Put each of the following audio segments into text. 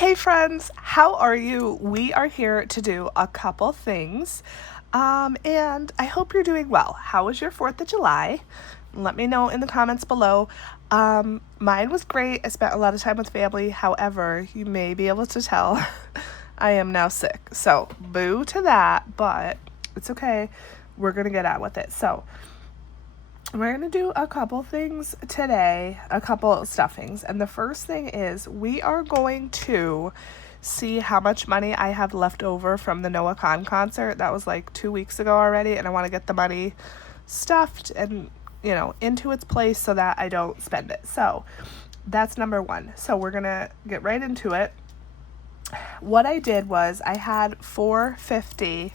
Hey friends, how are you? We are here to do a couple things, and I hope you're doing well. How was your 4th of July? Let me know in the comments below. Mine was great. I spent a lot of time with family. However, you may be able to tell I am now sick. So, boo to that, but it's okay. We're going to get on with it. So, we're going to do a couple things today, a couple stuffings. And the first thing is we are going to see how much money I have left over from the Noah Khan concert. That was like 2 weeks ago already. And I want to get the money stuffed and, into its place so that I don't spend it. So that's number one. So we're going to get right into it. What I did was I had $450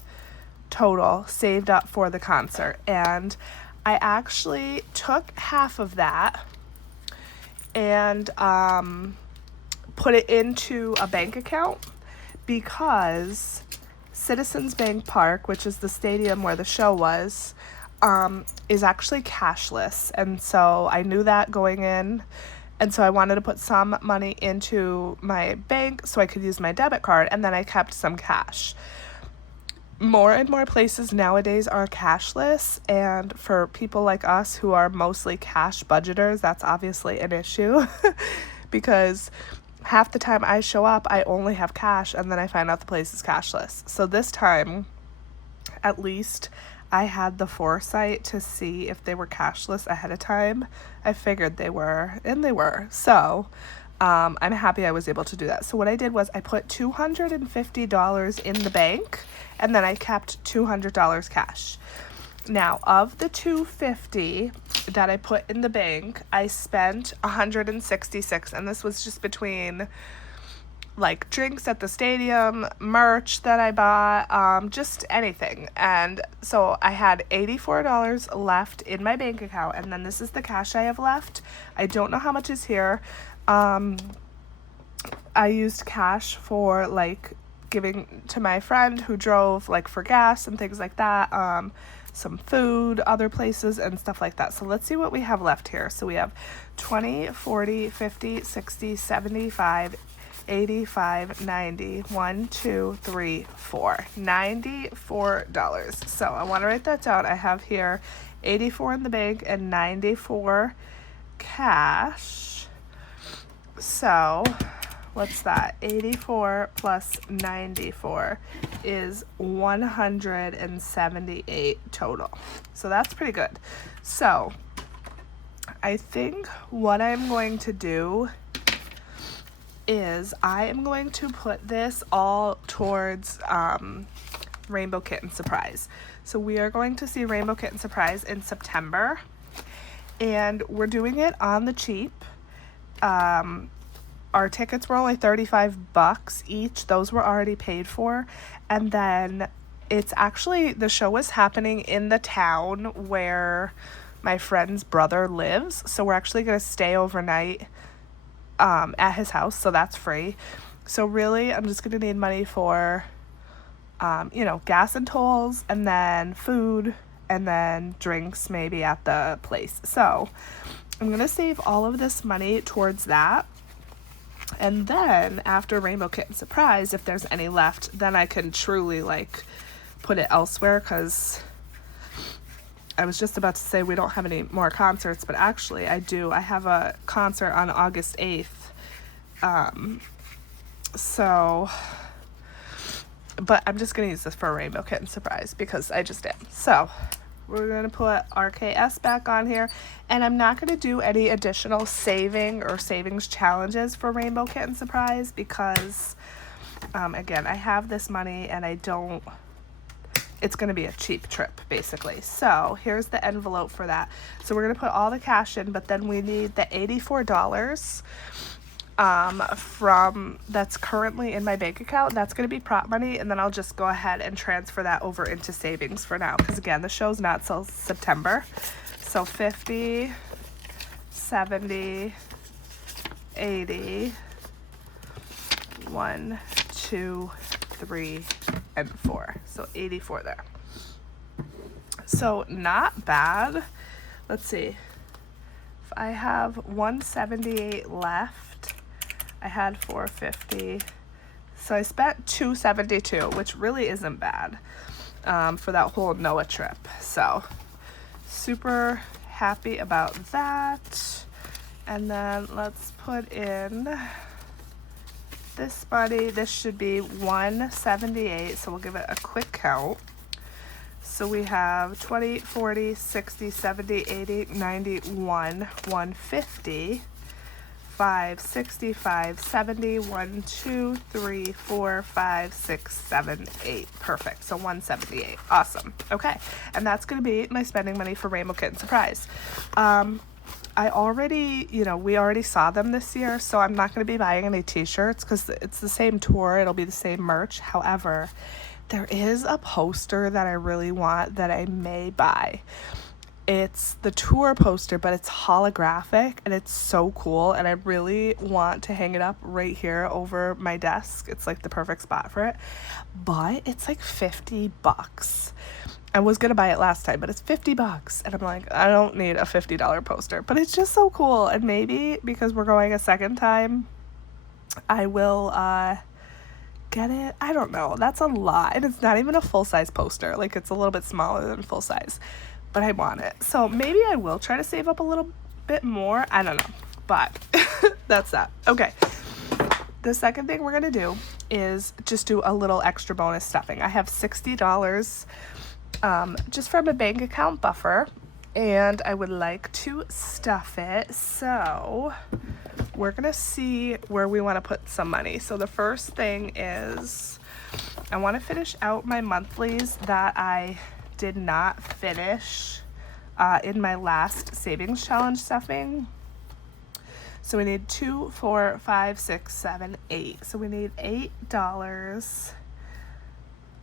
total saved up for the concert, and I actually took half of that and put it into a bank account because Citizens Bank Park, which is the stadium where the show was, is actually cashless. And so I knew that going in. And so I wanted to put some money into my bank so I could use my debit card, and then I kept some cash. More and more places nowadays are cashless, and for people like us who are mostly cash budgeters, that's obviously an issue because half the time I show up, I only have cash, and then I find out the place is cashless. So this time, at least, I had the foresight to see if they were cashless ahead of time. I figured they were, and they were. So I'm happy I was able to do that. So what I did was I put $250 in the bank, and then I kept $200 cash. Now, of the $250 that I put in the bank, I spent $166, and this was just between like drinks at the stadium, merch that I bought, just anything. And so I had $84 left in my bank account, and then this is the cash I have left. I don't know how much is here. I used cash for like giving to my friend who drove, like for gas and things like that, some food, other places and stuff like that. So let's see what we have left here. So we have 20, 40, 50, 60, 75, 85, 90, 1, 2, 3, 4, $94. So I want to write that down. I have here 84 in the bank and 94 cash. So what's that? 84 plus 94 is 178 total. So that's pretty good. So I think what I'm going to do is I am going to put this all towards Rainbow Kitten Surprise. So we are going to see Rainbow Kitten Surprise in September, and we're doing it on the cheap. Our tickets were only $35 each. Those were already paid for. And then it's actually, the show is happening in the town where my friend's brother lives. So we're actually going to stay overnight at his house. So that's free. So really, I'm just going to need money for, gas and tolls, and then food, and then drinks maybe at the place. So I'm going to save all of this money towards that. And then after Rainbow Kitten Surprise, if there's any left, then I can truly put it elsewhere, because I was just about to say we don't have any more concerts, but actually I do. I have a concert on August 8th. But I'm just going to use this for a Rainbow Kitten Surprise because I just am. So we're going to put RKS back on here, and I'm not going to do any additional savings challenges for Rainbow Kitten Surprise because, again, I have this money and it's going to be a cheap trip, basically. So here's the envelope for that. So we're going to put all the cash in, but then we need the $84 that's currently in my bank account. That's going to be prop money, and then I'll just go ahead and transfer that over into savings for now, because again, the show's not till September. So 50, 70, 80, 1, 2, 3, and 4. So 84 there. So not bad. Let's see. If I have 178 left, I had $4.50. So I spent $2.72, which really isn't bad for that whole Noah trip. So super happy about that. And then let's put in this money. This should be $178, so we'll give it a quick count. So we have 20, 40, 60, 70, 80, 91, 150, 5, 65, 70, 1, 2, 3, 4, 5, 6, 7, 8. Perfect. So 178. Awesome. Okay. And that's going to be my spending money for Rainbow Kitten Surprise. I already, we already saw them this year, so I'm not going to be buying any t-shirts because it's the same tour. It'll be the same merch. However, there is a poster that I really want that I may buy. It's the tour poster, but it's holographic and it's so cool, and I really want to hang it up right here over my desk. It's like the perfect spot for it, but it's like $50. I was gonna buy it last time, but it's $50, and I'm like, I don't need a $50 poster, but it's just so cool. And maybe because we're going a second time, I will get it. I don't know. That's a lot, and it's not even a full-size poster. Like, it's a little bit smaller than full size, but I want it. So maybe I will try to save up a little bit more. I don't know, but that's that. Okay. The second thing we're gonna do is just do a little extra bonus stuffing. I have $60 just from a bank account buffer, and I would like to stuff it. So we're gonna see where we want to put some money. So the first thing is I want to finish out my monthlies that I did not finish in my last savings challenge stuffing. So we need 2, 4, 5, 6, 7, 8. So we need $8.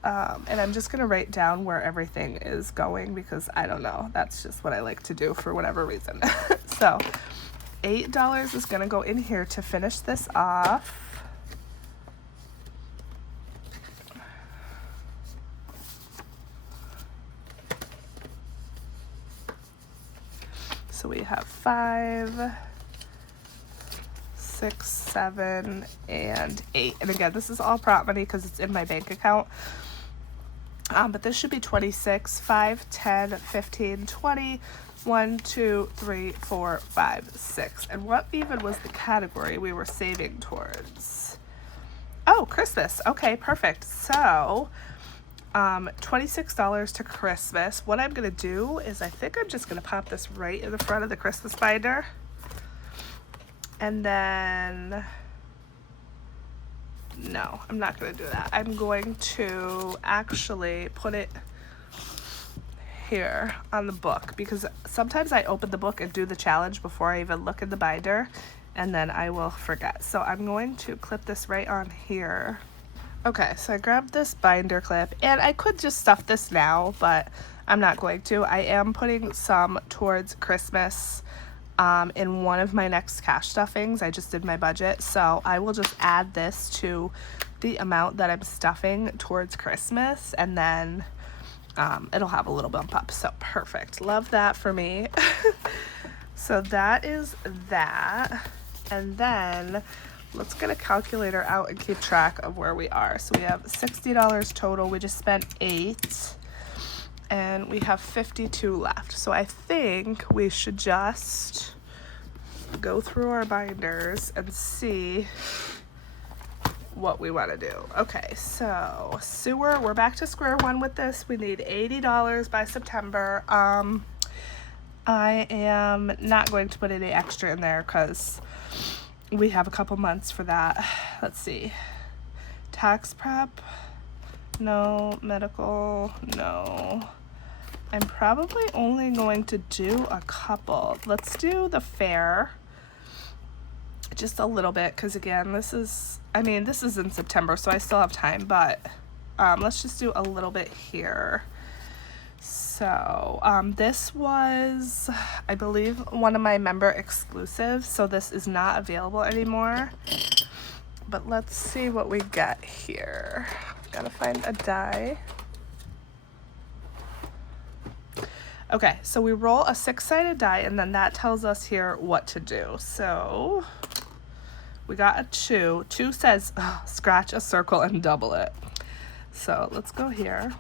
And I'm just gonna write down where everything is going because I don't know. That's just what I like to do for whatever reason. So $8 is gonna go in here to finish this off. So we have 5, 6, 7, and 8. And again, this is all prop money because it's in my bank account. But this should be 26, 5, 10, 15, 20, 1, 2, 3, 4, 5, 6. And what even was the category we were saving towards? Oh, Christmas. Okay, perfect. So, $26 to Christmas. What I'm going to do is I think I'm just going to pop this right in the front of the Christmas binder. And then... no, I'm not going to do that. I'm going to actually put it here on the book because sometimes I open the book and do the challenge before I even look at the binder, and then I will forget. So I'm going to clip this right on here. Okay, so I grabbed this binder clip, and I could just stuff this now, but I'm not going to. I am putting some towards Christmas in one of my next cash stuffings. I just did my budget, so I will just add this to the amount that I'm stuffing towards Christmas, and then it'll have a little bump up. So perfect. Love that for me. So that is that. And then let's get a calculator out and keep track of where we are. So we have $60 total. We just spent $8. And we have 52 left. So I think we should just go through our binders and see what we want to do. Okay, so sewer, we're back to square one with this. We need $80 by September. I am not going to put any extra in there because we have a couple months for that. Let's see. Tax prep, no. Medical, no. I'm probably only going to do a couple. Let's do the fair just a little bit because again, this is in September, so I still have time, but let's just do a little bit here. So this was, I believe, one of my member exclusives, so this is not available anymore. But let's see what we get here. Gotta find a die. Okay, so we roll a 6-sided die, and then that tells us here what to do. So we got a 2. 2 says scratch a circle and double it. So let's go here.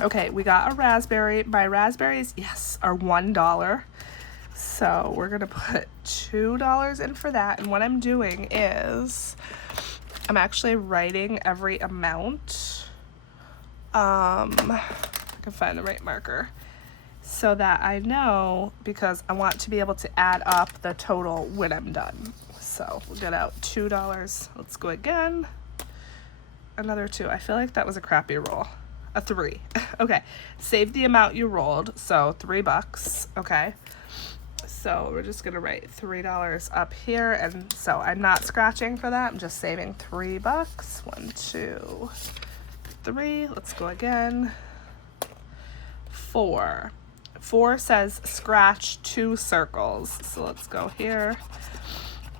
Okay, we got a raspberry. My raspberries, yes, are $1. So we're gonna put $2 in for that. And what I'm doing is I'm actually writing every amount. I can find the right marker so that I know, because I want to be able to add up the total when I'm done. So we'll get out $2. Let's go again. Another 2. I feel like that was a crappy roll. A 3. Okay, save the amount you rolled. So $3. Okay, so we're just gonna write $3 up here, and so I'm not scratching for that. I'm just saving $3. 1, 2, 3. Let's go again. 4. 4 says scratch 2 circles. So let's go here.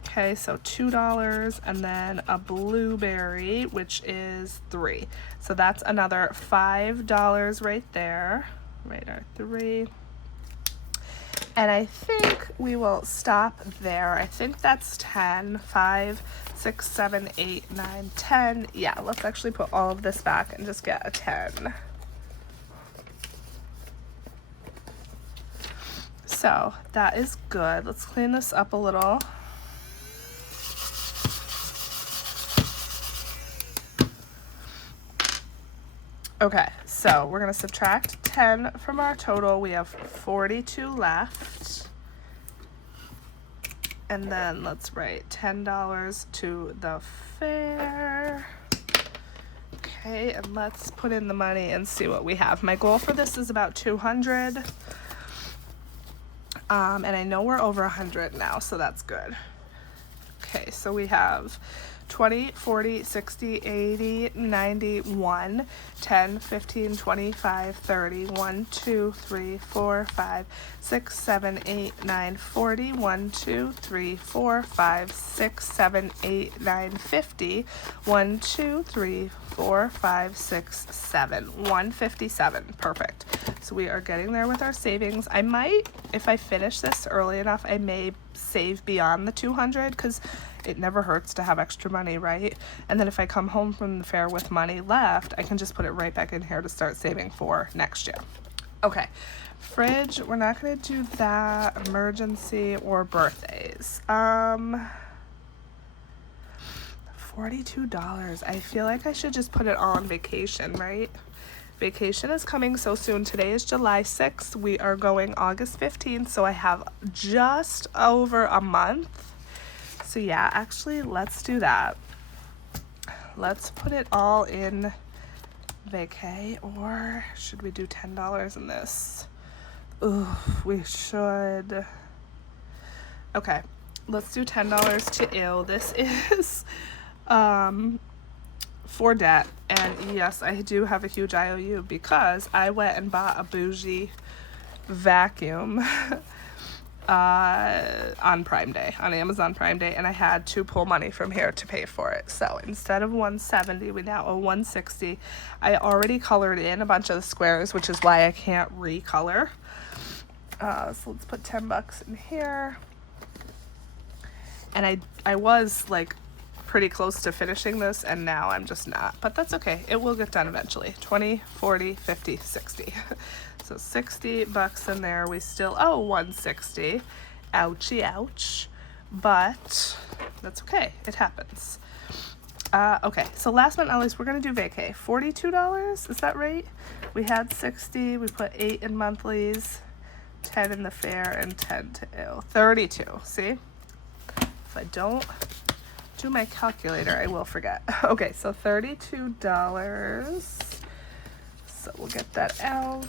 Okay, so $2, and then a blueberry, which is 3. So that's another $5 right there. Right, our 3. And I think we will stop there. I think that's 10. 5, 6, 7, 8, 9, 10. Yeah, let's actually put all of this back and just get a 10. So that is good. Let's clean this up a little. Okay, so we're gonna subtract 10 from our total. We have 42 left. And then let's write $10 to the fair. Okay, and let's put in the money and see what we have. My goal for this is about 200. And I know we're over 100 now, so that's good. Okay, so we have 20, 40, 60, 80, 90, 1, 10, 15, 25, 30, 1, 2, 3, 4, 5, 6, 7, 8, 9, 40, 1, 2, 3, 4, 5, 6, 7, 8, 9, 50, 1, 2, 3, 4, 5, 6, 7, 157. Perfect. So we are getting there with our savings. I might, if I finish this early enough, I may save beyond the 200, because it never hurts to have extra money, right? And then if I come home from the fair with money left, I can just put it right back in here to start saving for next year. Okay, fridge, we're not gonna do that. Emergency or birthdays. $42. I feel like I should just put it all on vacation, right? Vacation is coming so soon. Today is July 6th. We are going August 15th, so I have just over a month. So yeah, actually, let's do that. Let's put it all in vacay, or should we do $10 in this? Ooh, we should. Okay, let's do $10 to ill. This is for debt, and yes, I do have a huge IOU because I went and bought a bougie vacuum on Prime Day, on Amazon Prime Day, and I had to pull money from here to pay for it. So instead of $170, we now owe $160. I already colored in a bunch of the squares, which is why I can't recolor. So let's put $10 in here. And I was like pretty close to finishing this, and now I'm just not, but that's okay. It will get done eventually. 20, 40, 50, 60. So $60 in there. We still owe $160. Ouchie, ouch. But that's okay. It happens. Okay, so last but not least, we're gonna do vacay. $42, is that right? We had 60, we put 8 in monthlies, 10 in the fair, and 10 to ill. 32, see? If I don't do my calculator, I will forget. Okay, so $32. So we'll get that out.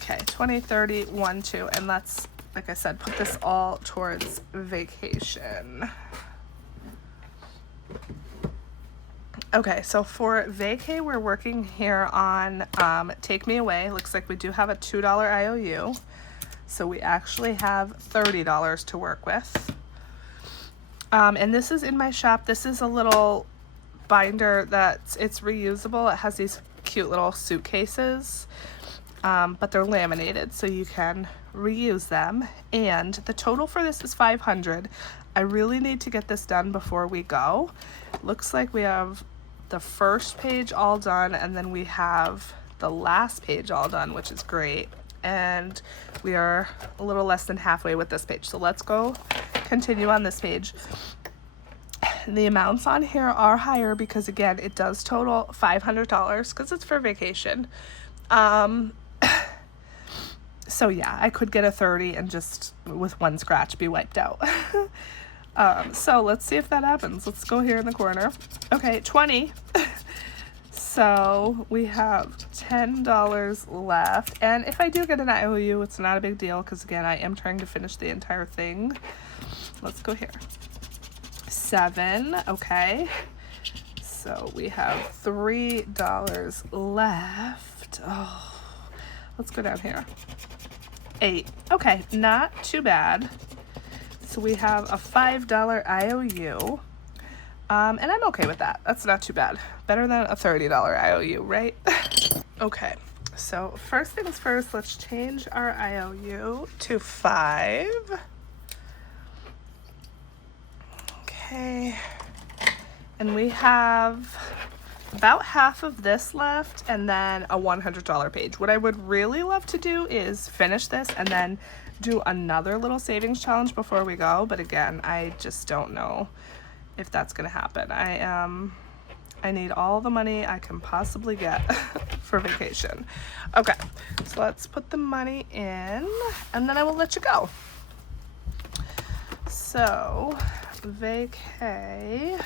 Okay, 20, 30, 1, 2, and let's, like I said, put this all towards vacation. Okay, so for vacay, we're working here on Take Me Away. Looks like we do have a $2 IOU. So we actually have $30 to work with. And this is in my shop. This is a little binder it's reusable. It has these cute little suitcases. but they're laminated so you can reuse them. And the total for this is $500. I really need to get this done before we go. Looks like we have the first page all done, and then we have the last page all done, which is great. And we are a little less than halfway with this page. So let's go continue on this page. The amounts on here are higher because, again, it does total $500 because it's for vacation. So yeah, I could get a 30 and just with one scratch be wiped out. So let's see if that happens. Let's go here in the corner. Okay, 20. So we have $10 left. And if I do get an IOU, it's not a big deal because, again, I am trying to finish the entire thing. Let's go here. 7. Okay. So we have $3 left. Oh, let's go down here. 8. Okay, not too bad. So we have a $5 IOU. And I'm okay with that. That's not too bad. Better than a $30 IOU, right? Okay, so first things first, let's change our IOU to 5. Okay, and we have about half of this left and then a $100 page. What I would really love to do is finish this and then do another little savings challenge before we go, but again, I just don't know if that's gonna happen. I need all the money I can possibly get for vacation. Okay, so let's put the money in and then I will let you go. So, vacay.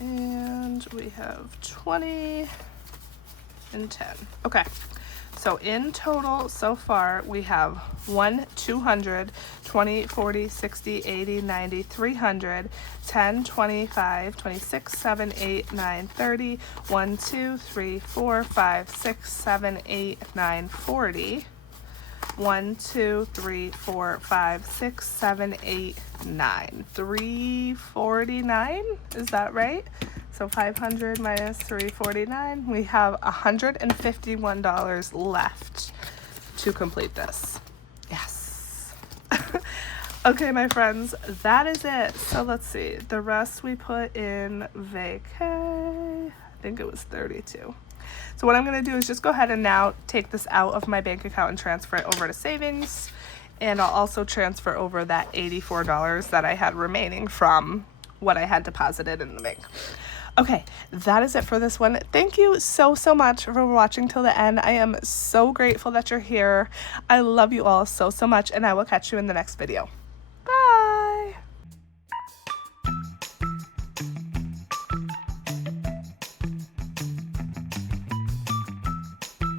And we have 20 and 10. Okay, so in total so far we have 1, 200, 20, 40, 60, 80, 90, 300, 10, 25, 26, 7, 8, 9, 30, 1, 2, 3, 4, 5, 6, 7, 8, 9, 40. 1, 2, 3, 4, 5, 6, 7, 8, 9. 349, is that right? So 500 minus 349, we have $151 left to complete this. Yes. Okay, my friends, that is it. So let's see, the rest we put in vacay. I think it was 32. So what I'm going to do is just go ahead and now take this out of my bank account and transfer it over to savings. And I'll also transfer over that $84 that I had remaining from what I had deposited in the bank. Okay, that is it for this one. Thank you so much for watching till the end. I am so grateful that you're here. I love you all so much, and I will catch you in the next video.